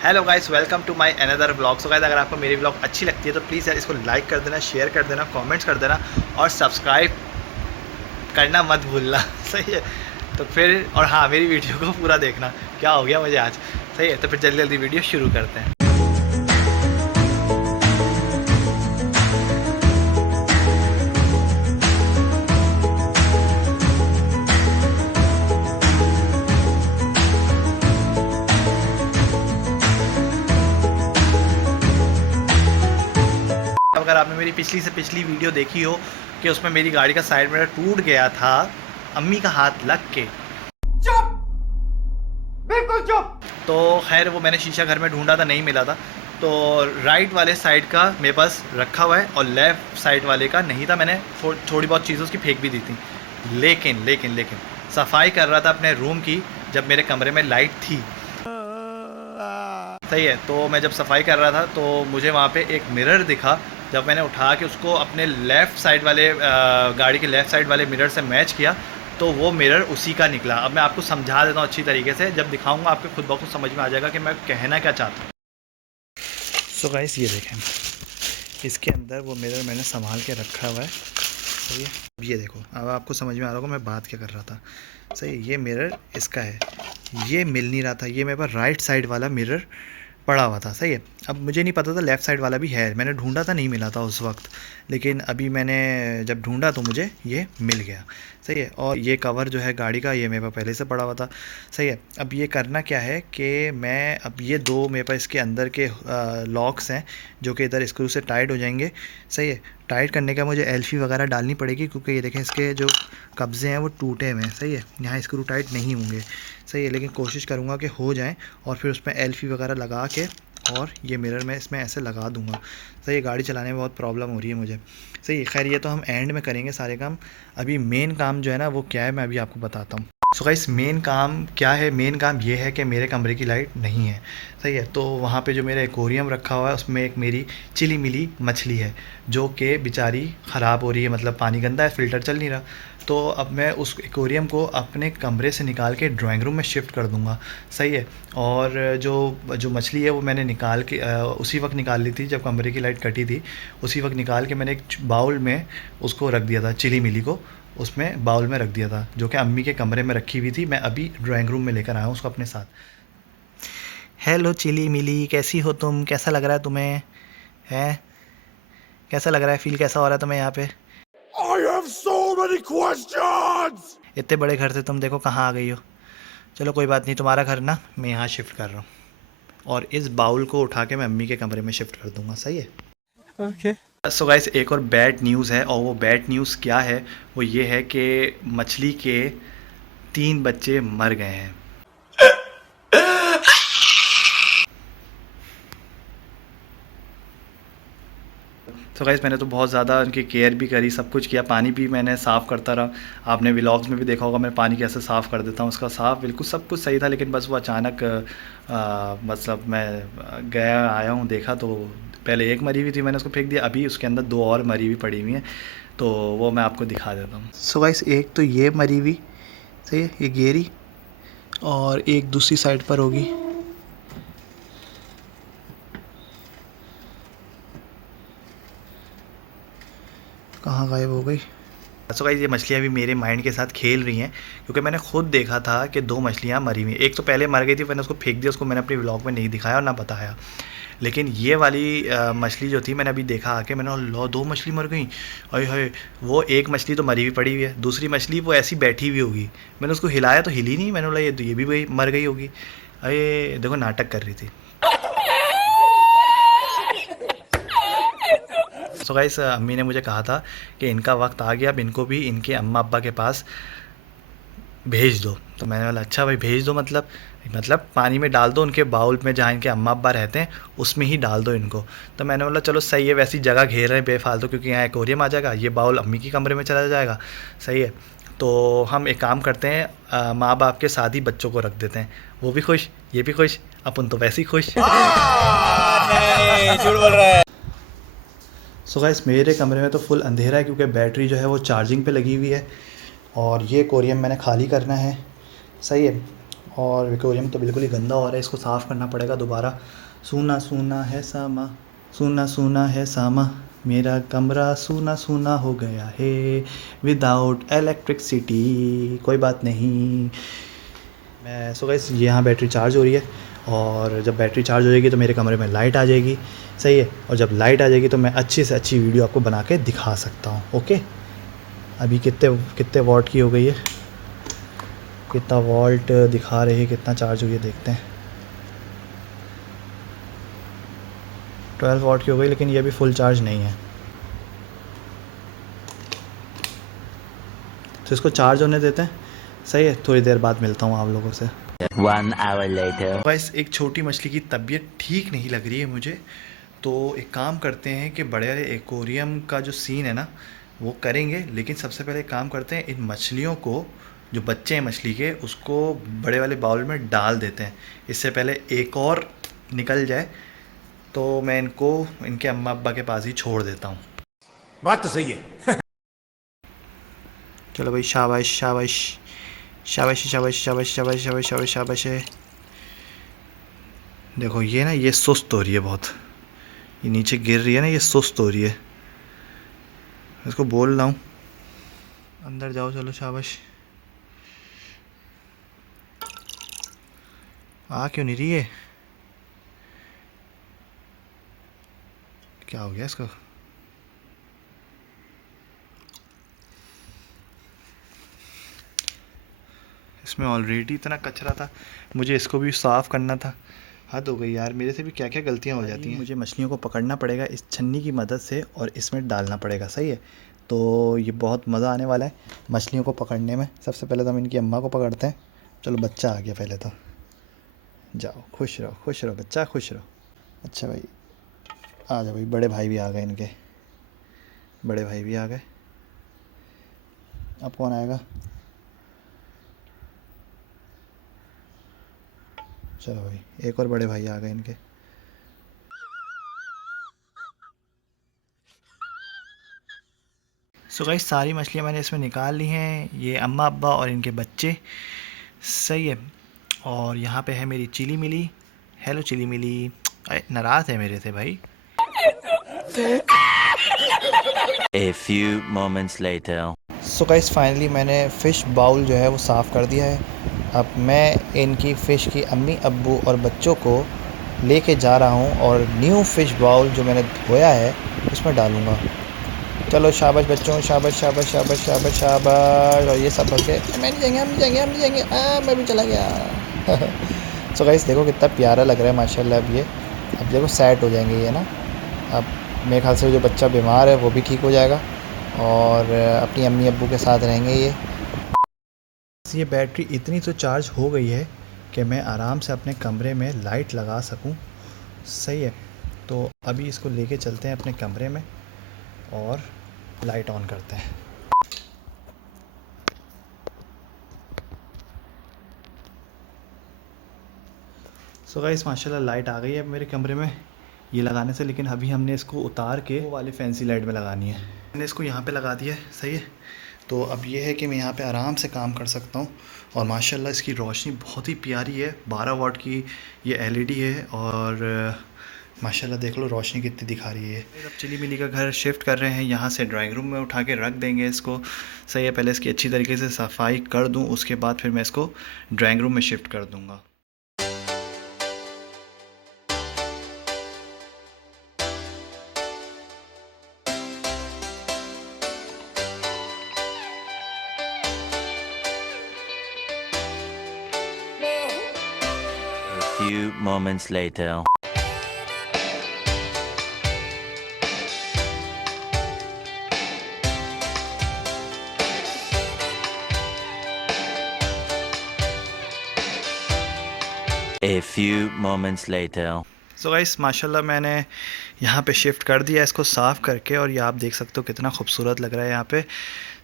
Hello guys, welcome to my another blog. So guys, अगर आपको मेरी ब्लॉग अच्छी लगती है तो प्लीज़ यार इसको लाइक कर देना, शेयर कर देना, कमेंट्स कर देना और सब्सक्राइब करना मत भूलना। सही है। तो फिर और हाँ, मेरी वीडियो को पूरा देखना। क्या हो गया मुझे आज। सही है, तो फिर जल्दी जल्दी वीडियो शुरू करते हैं। अगर आपने मेरी पिछली से पिछली वीडियो देखी हो कि उसमें मेरी गाड़ी का साइड मिरर टूट गया था अम्मी का हाथ लग के। चुप, बिल्कुल चुप। तो खैर वो मैंने शीशा घर में ढूंढा था, नहीं मिला था। तो राइट वाले साइड का मेरे पास रखा हुआ है और लेफ़्ट साइड वाले का नहीं था। मैंने थोड़ी बहुत चीज़ें उसकी फेंक भी दी थी। लेकिन लेकिन लेकिन सफाई कर रहा था अपने रूम की जब मेरे कमरे में लाइट थी। सही है। तो मैं जब सफाई कर रहा था तो मुझे वहाँ पे एक मिरर दिखा। जब मैंने उठा के उसको अपने लेफ़्ट साइड वाले गाड़ी के लेफ़्ट साइड वाले मिरर से मैच किया तो वो मिरर उसी का निकला। अब मैं आपको समझा देता हूँ अच्छी तरीके से, जब दिखाऊंगा आपको खुद ब खुद समझ में आ जाएगा कि मैं कहना क्या चाहता हूँ। सो गाइस, ये देखें, इसके अंदर वो मिरर मैंने संभाल के रखा हुआ है। सही है। अब ये देखो, अब आपको समझ में आ रहा होगा मैं बात क्या कर रहा था। सही है। ये मिरर इसका है, ये मिल नहीं रहा था। ये मेरे पास राइट साइड वाला मिरर पड़ा हुआ था। सही है। अब मुझे नहीं पता था लेफ़्ट साइड वाला भी है, मैंने ढूंढा था, नहीं मिला था उस वक्त। लेकिन अभी मैंने जब ढूंढा तो मुझे ये मिल गया। सही है। और ये कवर जो है गाड़ी का, ये मेरे पास पहले से पड़ा हुआ था। सही है। अब ये करना क्या है कि मैं अब ये दो मेरे पास इसके अंदर के लॉक्स हैं जो कि इधर स्क्रू से टाइट हो जाएंगे। सही है। टाइट करने का मुझे एल्फी वगैरह डालनी पड़ेगी क्योंकि ये देखें इसके जो कब्जे हैं वो टूटे हुए हैं। सही है। यहाँ स्क्रू टाइट नहीं होंगे। सही है। लेकिन कोशिश करूँगा कि हो जाएं और फिर उसमें एल्फी वगैरह लगा के और ये मिरर मैं इसमें ऐसे लगा दूँगा। सही है। गाड़ी चलाने में बहुत प्रॉब्लम हो रही है मुझे। सही है। खैर, ये तो हम एंड में करेंगे सारे काम। अभी मेन काम जो है ना वो क्या है मैं अभी आपको बताता हूँ। सो गाइस, मेन काम क्या है? मेन काम ये है कि मेरे कमरे की लाइट नहीं है। सही है। तो वहाँ पे जो मेरा एक्वेरियम रखा हुआ है उसमें एक मेरी चिली मिली मछली है जो कि बेचारी ख़राब हो रही है, मतलब पानी गंदा है, फ़िल्टर चल नहीं रहा। तो अब मैं उस एक्वेरियम को अपने कमरे से निकाल के ड्राइंग रूम में शिफ्ट कर दूँगा। सही है। और जो जो मछली है वो मैंने निकाल के उसी वक्त निकाल ली थी जब कमरे की लाइट कटी थी। उसी वक्त निकाल के मैंने एक बाउल में उसको रख दिया था, चिली मिली को उसमें बाउल में रख दिया था, जो कि अम्मी के कमरे में रखी हुई थी। मैं अभी ड्राइंग रूम में लेकर आया हूँ उसको अपने साथ। हेलो चिली मिली, कैसी हो तुम? कैसा लग रहा है तुम्हें? है कैसा लग रहा है? फील कैसा हो रहा है तुम्हें यहाँ पे? I have so many questions. इतने बड़े घर से तुम देखो कहाँ आ गई हो। चलो कोई बात नहीं, तुम्हारा घर ना मैं यहाँ शिफ्ट कर रहा हूँ और इस बाउल को उठा के मैं अम्मी के कमरे में शिफ्ट कर दूँगा। सही है। Okay. सो गाइस, एक और बैड न्यूज़ है और वो बैड न्यूज़ क्या है? वो ये है कि मछली के 3 बच्चे मर गए हैं। तो गाइस, मैंने तो बहुत ज़्यादा उनकी केयर भी करी, सब कुछ किया, पानी भी मैंने साफ़ करता रहा। आपने व्लॉग्स में भी देखा होगा मैं पानी कैसे साफ़ कर देता हूँ उसका साफ़, बिल्कुल सब कुछ सही था। लेकिन बस वो अचानक मतलब मैं गया आया हूँ, देखा तो पहले एक मरी हुई थी, मैंने उसको फेंक दिया। अभी उसके अंदर 2 और मरी हुई पड़ी हुई हैं, तो वो मैं आपको दिखा देता हूँ। सो गाइस, एक तो ये मरी हुई, सही है, ये गेरी, और एक दूसरी साइड पर होगी। कहाँ गायब हो गई? सो गाइस, ये मछलियाँ भी मेरे माइंड के साथ खेल रही हैं क्योंकि मैंने खुद देखा था कि 2 मछलियाँ मरी हुई। एक तो पहले मर गई थी, मैंने उसको फेंक दिया, उसको मैंने अपने व्लॉग में नहीं दिखाया और ना बताया। लेकिन ये वाली मछली जो थी मैंने अभी देखा आके, मैंने लो 2 मछली मर गई। अरे हाय! वो एक मछली तो मरी हुई पड़ी हुई है, दूसरी मछली वो ऐसी बैठी हुई होगी। मैंने उसको हिलाया तो हिली नहीं, मैंने बोला ये भी वही मर गई होगी। अरे देखो, नाटक कर रही थी। सो गाइस, अम्मी ने मुझे कहा था कि इनका वक्त आ गया, अब इनको भी इनके अम्मा अब्बा के पास भेज दो। तो मैंने बोला अच्छा भाई भेज दो, मतलब पानी में डाल दो, उनके बाउल में जहाँ इनके अम्मा अब्बा रहते हैं उसमें ही डाल दो इनको। तो मैंने बोला चलो सही है, वैसी जगह घेर रहे हैं बेफालतू, क्योंकि यहाँ एक्वेरियम आ जाएगा, ये बाउल अम्मी के कमरे में चला जाएगा। सही है। तो हम एक काम करते हैं, माँ बाप के साथ ही बच्चों को रख देते हैं, वो भी खुश, ये भी खुश, अपन तो वैसे ही खुश। नहीं, झूठ बोल रहा है। सो गाइस, मेरे कमरे में तो फुल अंधेरा है क्योंकि बैटरी जो है वो चार्जिंग पे लगी हुई है और ये एक्वेरियम मैंने खाली करना है। सही है। और एक्वेरियम तो बिल्कुल ही गंदा हो रहा है, इसको साफ़ करना पड़ेगा दोबारा। सूना सूना है सामा, सूना सूना है सामा, मेरा कमरा सूना सूना हो गया है विदाउट इलेक्ट्रिसिटी। कोई बात नहीं। मैं सो गाइस यहाँ बैटरी चार्ज हो रही है, और जब बैटरी चार्ज हो जाएगी तो मेरे कमरे में लाइट आ जाएगी, सही है। और जब लाइट आ जाएगी तो मैं अच्छी से अच्छी वीडियो आपको बना के दिखा सकता हूँ। ओके, अभी कितने कितने वॉट की हो गई है, कितना वोल्ट दिखा रही है, कितना चार्ज हुई है देखते हैं। 12 वॉट की हो गई, लेकिन ये भी फुल चार्ज नहीं है, तो इसको चार्ज होने देते हैं, सही है। थोड़ी देर बाद मिलता हूँ आप लोगों से। 1 hour later. बस एक छोटी मछली की तबीयत ठीक नहीं लग रही है मुझे, तो एक काम करते हैं कि बड़े वाले एक्वेरियम का जो सीन है ना वो करेंगे, लेकिन सबसे पहले काम करते हैं इन मछलियों को, जो बच्चे हैं मछली के, उसको बड़े वाले बाउल में डाल देते हैं, इससे पहले एक और निकल जाए। तो मैं इनको इनके अम्मा अब्बा के पास ही छोड़ देता हूँ। बात तो सही है। चलो भाई, शाबाश शाबाश शाबाश शाबाश शाबाश शाबाश शाबाश शाबाश शाबाश है। देखो ये ना, ये सुस्त हो रही है बहुत, ये नीचे गिर रही है ना, ये सुस्त हो रही है। इसको बोल रहा हूँ अंदर जाओ, चलो शाबाश। आ क्यों नहीं रही है, क्या हो गया इसको? इसमें ऑलरेडी इतना कचरा था, मुझे इसको भी साफ़ करना था। हद हो गई यार, मेरे से भी क्या क्या गलतियाँ हो जाती हैं। मुझे मछलियों को पकड़ना पड़ेगा इस छन्नी की मदद से, और इसमें डालना पड़ेगा, सही है। तो ये बहुत मज़ा आने वाला है मछलियों को पकड़ने में। सबसे पहले तो हम इनकी अम्मा को पकड़ते हैं। चलो बच्चा आ गया पहले तो, जाओ खुश रहो बच्चा, खुश रहो। अच्छा भाई आ जाओ भाई, बड़े भाई भी आ गए इनके, बड़े भाई भी आ गए। अब कौन आएगा? चलो भाई, एक और बड़े भाई आ गए इनके। सो गाइस सारी मछलियाँ मैंने इसमें निकाल ली हैं, ये अम्मा अब्बा और इनके बच्चे, सही है। और यहाँ पे है मेरी चिली मिली। हेलो चिली मिली, अरे नाराज़ है मेरे से भाई। A few moments later. So guys finally मैंने फ़िश बाउल जो है वो साफ़ कर दिया है। अब मैं इनकी फ़िश की अम्मी अब्बू और बच्चों को लेके जा रहा हूँ, और न्यू फ़िश बाउल जो मैंने धोया है उसमें डालूँगा। चलो शाबाश बच्चों, शाबाश शाबाश शाबाश शाबाश शाबाश। और ये सब बच्चे मैं नहीं जाएंगे, हम नहीं जाएंगे, हम नहीं जाएंगे, मैं भी चला गया। सो गाइस देखो कितना प्यारा लग रहा है माशाल्लाह। अब देखो सेट हो जाएंगे ये ना। अब मेरे ख्याल से जो बच्चा बीमार है वो भी ठीक हो जाएगा, और अपनी अम्मी अब्बू के साथ रहेंगे ये बैटरी इतनी तो चार्ज हो गई है कि मैं आराम से अपने कमरे में लाइट लगा सकूं, सही है। तो अभी इसको लेके चलते हैं अपने कमरे में और लाइट ऑन करते हैं। सो गाइस माशाल्लाह लाइट आ गई है मेरे कमरे में ये लगाने से, लेकिन अभी हमने इसको उतार के वो वाली फैंसी लाइट में लगानी है। मैंने इसको यहाँ पे लगा दिया है, सही है। तो अब ये है कि मैं यहाँ पे आराम से काम कर सकता हूँ, और माशाल्लाह इसकी रोशनी बहुत ही प्यारी है। 12 वाट की ये एलईडी है, और माशाल्लाह देख लो रोशनी कितनी दिखा रही है। अब चिली मिली का घर शिफ्ट कर रहे हैं, यहाँ से ड्राइंग रूम में उठा के रख देंगे इसको, सही है। पहले इसकी अच्छी तरीके से सफाई कर दूँ, उसके बाद फिर मैं इसको ड्राइंग रूम में शिफ्ट कर दूँगा। A few moments later. A few moments later. So guys माशाल्लाह मैंने यहाँ पे शिफ्ट कर दिया इसको साफ़ करके, और ये आप देख सकते हो कितना खूबसूरत लग रहा है यहाँ पे,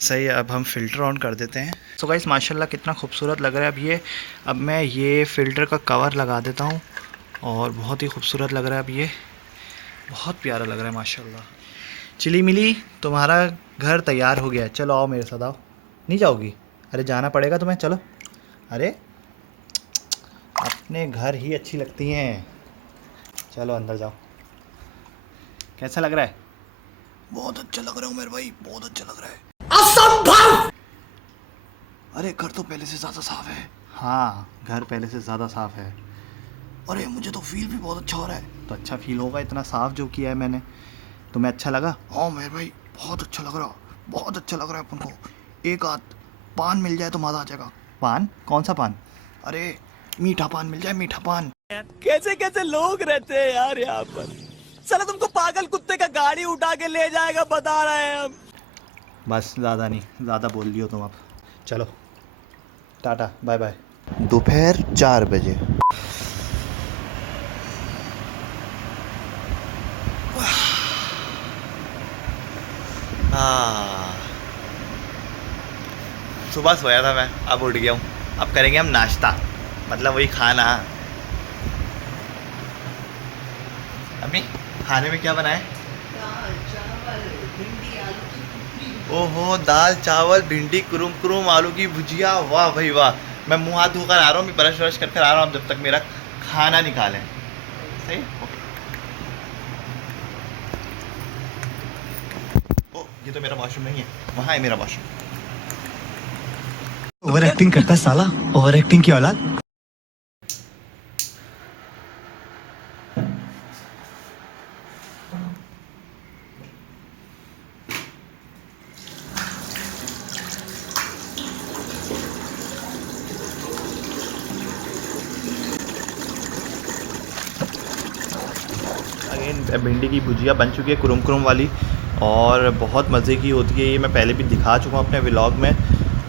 सही है। अब हम फ़िल्टर ऑन कर देते हैं। सो गाइस माशाल्लाह कितना खूबसूरत लग रहा है। अब मैं ये फ़िल्टर का कवर लगा देता हूँ, और बहुत ही खूबसूरत लग रहा है। अब ये बहुत प्यारा लग रहा है माशाल्लाह। चिली मिली तुम्हारा घर तैयार हो गया, चलो आओ मेरे साथ आओ। नहीं जाओगी? अरे जाना पड़ेगा तुम्हें, चलो। अरे अपने घर ही अच्छी लगती हैं। चलो अंदर जाओ। कैसा लग रहा है? बहुत अच्छा लग रहा हूँ मेरे भाई, बहुत अच्छा लग रहा है। असंभव! अरे घर तो पहले से ज़्यादा साफ है। हाँ, घर पहले से ज़्यादा साफ है। अरे मुझे तो फील भी बहुत अच्छा हो रहा है। तो अच्छा फील होगा, इतना साफ जो किया है मैंने। तुम्हें अच्छा लगा? हाँ मेरे भाई, बहुत अच्छा लग रहा, बहुत अच्छा लग रहा है अपन को। एक आध पान मिल जाए तो मज़ा आ जाएगा। पान? कौन सा पान? अरे मीठा पान मिल जाए, मीठा पान। कैसे कैसे लोग रहते हैं यार यहाँ पर। साला तुमको पागल कुत्ते का गाड़ी उठा के ले जाएगा, बता रहे हैं हम। बस ज़्यादा नहीं, ज़्यादा बोल लियो तुम अब। चलो टाटा, बाय बाय। दोपहर 4 बजे। सुबह सोया था मैं, अब उठ गया हूँ। अब करेंगे हम नाश्ता, मतलब वही खाना। अम्मी खाने में क्या बनाए? ओहो, दाल चावल भिंडी कुरुम कुरुम आलू की भुजिया। वाह भाई वाह। मैं मुंह हाथ धोकर आ रहा हूँ, ब्रश व्रश कर आ रहा हूँ जब तक मेरा खाना निकालें। सही। ओ ये तो मेरा वॉशरूम नहीं है, वहाँ है मेरा वॉशरूम। ओवर एक्टिंग करता साला, ओवर एक्टिंग की औलाद। अगेन भिंडी की भुजिया बन चुकी है कुरुम कुरुम वाली, और बहुत मज़े की होती है ये। मैं पहले भी दिखा चुका हूँ अपने व्लॉग में,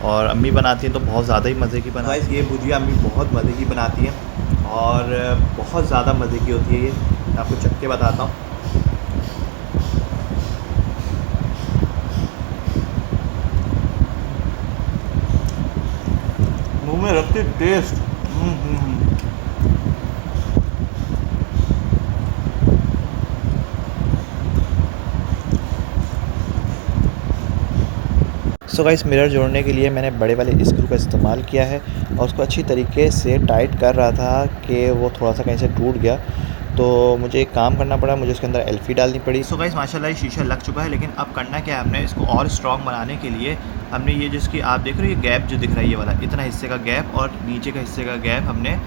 और अम्मी बनाती हैं तो बहुत ज़्यादा ही मज़े की बनाती है। ये भुजिया अम्मी बहुत मज़े की बनाती हैं और बहुत ज़्यादा मज़े की होती है ये। मैं आपको चख के बताता हूँ। मुँह में रखते टेस्ट। सो गाइस, मिरर जोड़ने के लिए मैंने बड़े वाले स्क्रू का इस्तेमाल किया है और उसको अच्छी तरीके से टाइट कर रहा था कि वो थोड़ा सा कहीं से टूट गया। तो मुझे एक काम करना पड़ा, मुझे उसके अंदर एल्फी डालनी पड़ी। सो गाइस माशाल्लाह ये शीशा लग चुका है, लेकिन अब करना क्या है, हमने इसको और स्ट्रॉन्ग बनाने के लिए हमने ये जिसकी आप देख रहे हो ये गैप जो दिख रहा है ये वाला, इतना हिस्से का गैप और नीचे का हिस्से का गैप हमने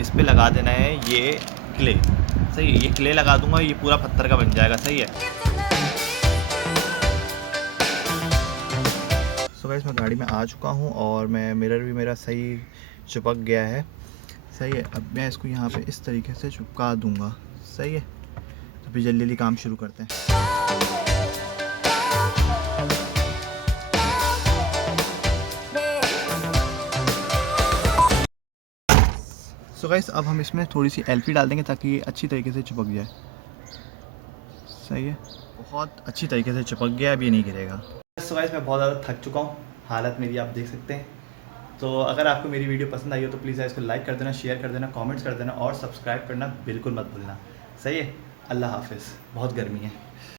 इस पर लगा देना है ये क्ले। सही है, ये क्ले लगा दूँगा, ये पूरा पत्थर का बन जाएगा। सही है। सो गाइस मैं गाड़ी में आ चुका हूँ और मैं मिरर भी मेरा सही चिपक गया है। सही है, अब मैं इसको यहाँ पे इस तरीके से चिपका दूँगा। सही है, तो फिर जल्दी जल्दी काम शुरू करते हैं। सो गाइस अब हम इसमें थोड़ी सी एल्फी डाल देंगे ताकि ये अच्छी तरीके से चिपक जाए। सही है, बहुत अच्छी तरीके से चिपक गया, अब ये नहीं गिरेगा। सो गाइस मैं बहुत ज़्यादा थक चुका हूँ, हालत मेरी आप देख सकते हैं। तो अगर आपको मेरी वीडियो पसंद आई हो तो प्लीज़ इसको लाइक कर देना, शेयर कर देना, कमेंट्स कर देना और सब्सक्राइब करना बिल्कुल मत भूलना। सही है, अल्लाह हाफिज़। बहुत गर्मी है।